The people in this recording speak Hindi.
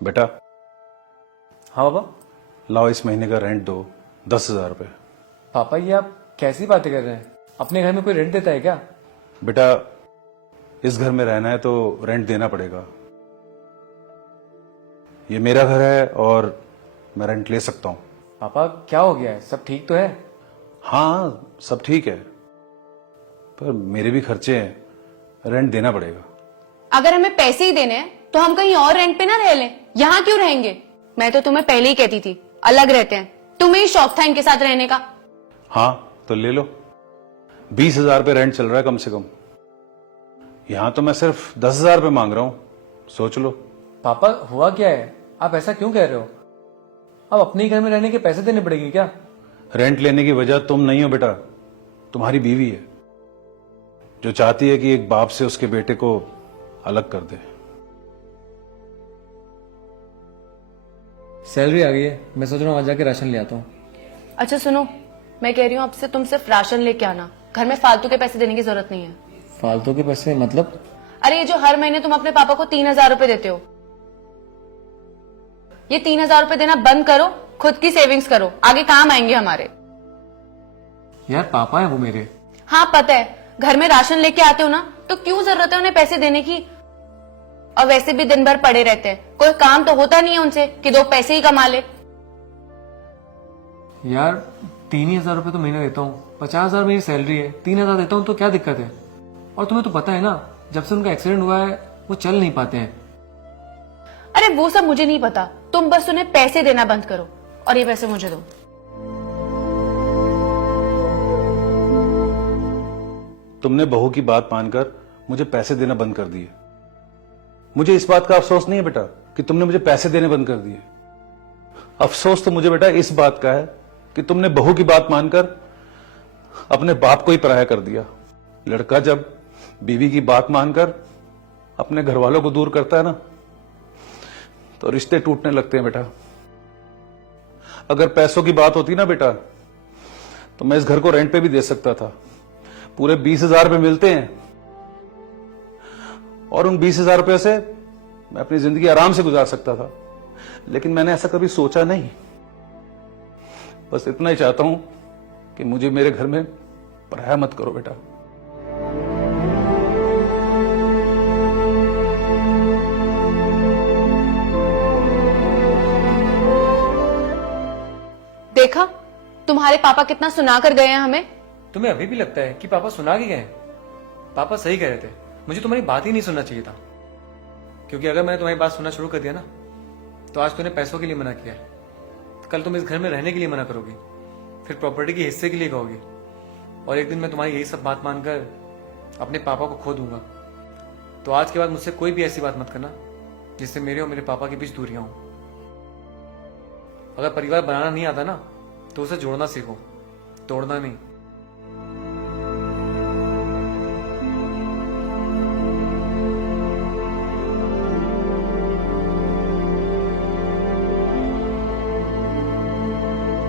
बेटा हाँ पापा। लाओ, इस महीने का रेंट दो, 10,000 रुपये। पापा ये आप कैसी बातें कर रहे हैं? अपने घर में कोई रेंट देता है क्या? बेटा इस घर में रहना है तो रेंट देना पड़ेगा। ये मेरा घर है और मैं रेंट ले सकता हूँ। पापा क्या हो गया है? सब ठीक तो है? हाँ सब ठीक है, पर मेरे भी खर्चे हैं, रेंट देना पड़ेगा। अगर हमें पैसे ही देने हैं तो हम कहीं और रेंट पे ना रह लें, यहाँ क्यों रहेंगे? मैं तो तुम्हें पहले ही कहती थी अलग रहते हैं, तुम्हें ही शौक था इनके साथ रहने का। हाँ तो ले लो, 20,000 रुपये रेंट चल रहा है कम से कम। यहां तो मैं सिर्फ 10,000 रुपये मांग रहा हूं, सोच लो। पापा हुआ क्या है? आप ऐसा क्यों कह रहे हो? अब अपने ही घर में रहने के पैसे देने पड़ेंगे क्या? रेंट लेने की वजह तुम नहीं हो बेटा, तुम्हारी बीवी है, जो चाहती है कि एक बाप से उसके बेटे को अलग कर दे। सैलरी आ गई है, मैं सोच रहा हूँ आज जाके राशन ले आता हूँ। अच्छा सुनो, मैं कह रही हूँ आपसे तुम सिर्फ राशन लेके आना, घर में फालतू के पैसे देने की जरूरत नहीं है। फालतू के पैसे मतलब? अरे ये जो हर महीने तुम अपने पापा को 3,000 रुपए देते हो, ये 3,000 रुपए देना बंद करो, खुद की सेविंग्स करो, आगे काम आएंगे हमारे। यार पापा है वो मेरे। हाँ पता है, घर में राशन लेके आते हो ना, तो क्यों जरूरत है उन्हें पैसे देने की? और वैसे भी दिन भर पड़े रहते हैं, कोई काम तो होता नहीं है उनसे कि 2 पैसे ही कमा ले। यार 3,000 रुपए तो महीना देता हूँ, 50,000 मेरी सैलरी है, 3,000 देता हूँ तो क्या दिक्कत है? और तुम्हें तो पता है ना, जब से उनका एक्सीडेंट हुआ है वो चल नहीं पाते हैं। अरे वो सब मुझे नहीं पता, तुम बस उन्हें पैसे देना बंद करो और ये पैसे मुझे दो। तुमने बहू की बात मानकर मुझे पैसे देना बंद कर दिए। मुझे इस बात का अफसोस नहीं है बेटा कि तुमने मुझे पैसे देने बंद कर दिए। अफसोस तो मुझे बेटा इस बात का है कि तुमने बहू की बात मानकर अपने बाप को ही पराया कर दिया। लड़का जब बीवी की बात मानकर अपने घर वालों को दूर करता है ना, तो रिश्ते टूटने लगते हैं बेटा। अगर पैसों की बात होती ना बेटा, तो मैं इस घर को रेंट पे भी दे सकता था। पूरे 20,000 रुपये मिलते हैं और उन 20,000 रुपये से मैं अपनी जिंदगी आराम से गुजार सकता था, लेकिन मैंने ऐसा कभी सोचा नहीं। बस इतना ही चाहता हूं कि मुझे मेरे घर में पराया मत करो बेटा। देखा तुम्हारे पापा कितना सुना कर गए हैं हमें। तुम्हें अभी भी लगता है कि पापा सुना के गए? पापा सही कह रहे थे, मुझे तुम्हारी बात ही नहीं सुनना चाहिए था। क्योंकि अगर मैंने तुम्हारी बात सुनना शुरू कर दिया ना, तो आज तूने पैसों के लिए मना किया है, कल तुम इस घर में रहने के लिए मना करोगी, फिर प्रॉपर्टी के हिस्से के लिए कहोगी, और एक दिन मैं तुम्हारी यही सब बात मानकर अपने पापा को खो दूंगा। तो आज के बाद मुझसे कोई भी ऐसी बात मत करना जिससे मेरे और मेरे पापा के बीच दूरियां हों। अगर परिवार बनाना नहीं आता ना, तो उसे जोड़ना सीखो, तोड़ना नहीं।